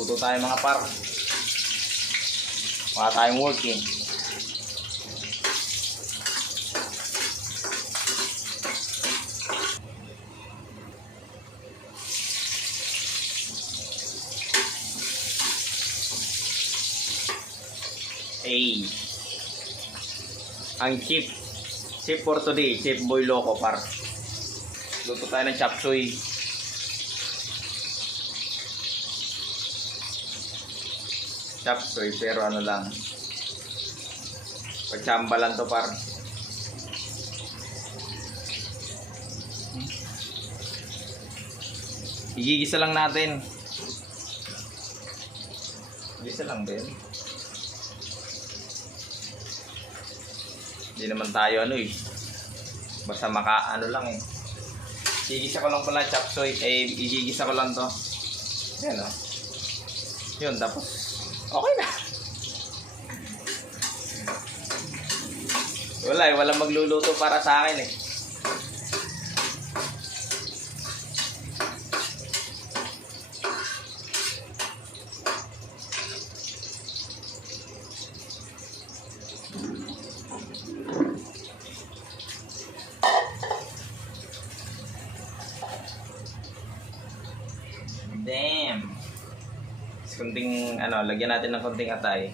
Luto tayo mga par. Mukha tayong working. Hey. Ang chip for today, Chef Boy Loco par. Luto tayo ng chop suey. Chop suey pero ano lang. Pagchamba lang to par. Igigisa lang natin. Igisa lang din. Hindi naman tayo ano eh. Basta ano lang eh. Igigisa ko lang pala chop suey. Igigisa ko lang to. Yan o. Yun, tapos okay na. Wala eh, walang magluluto para sa akin eh. Damn. Kunting ano, lagyan natin ng konting atay.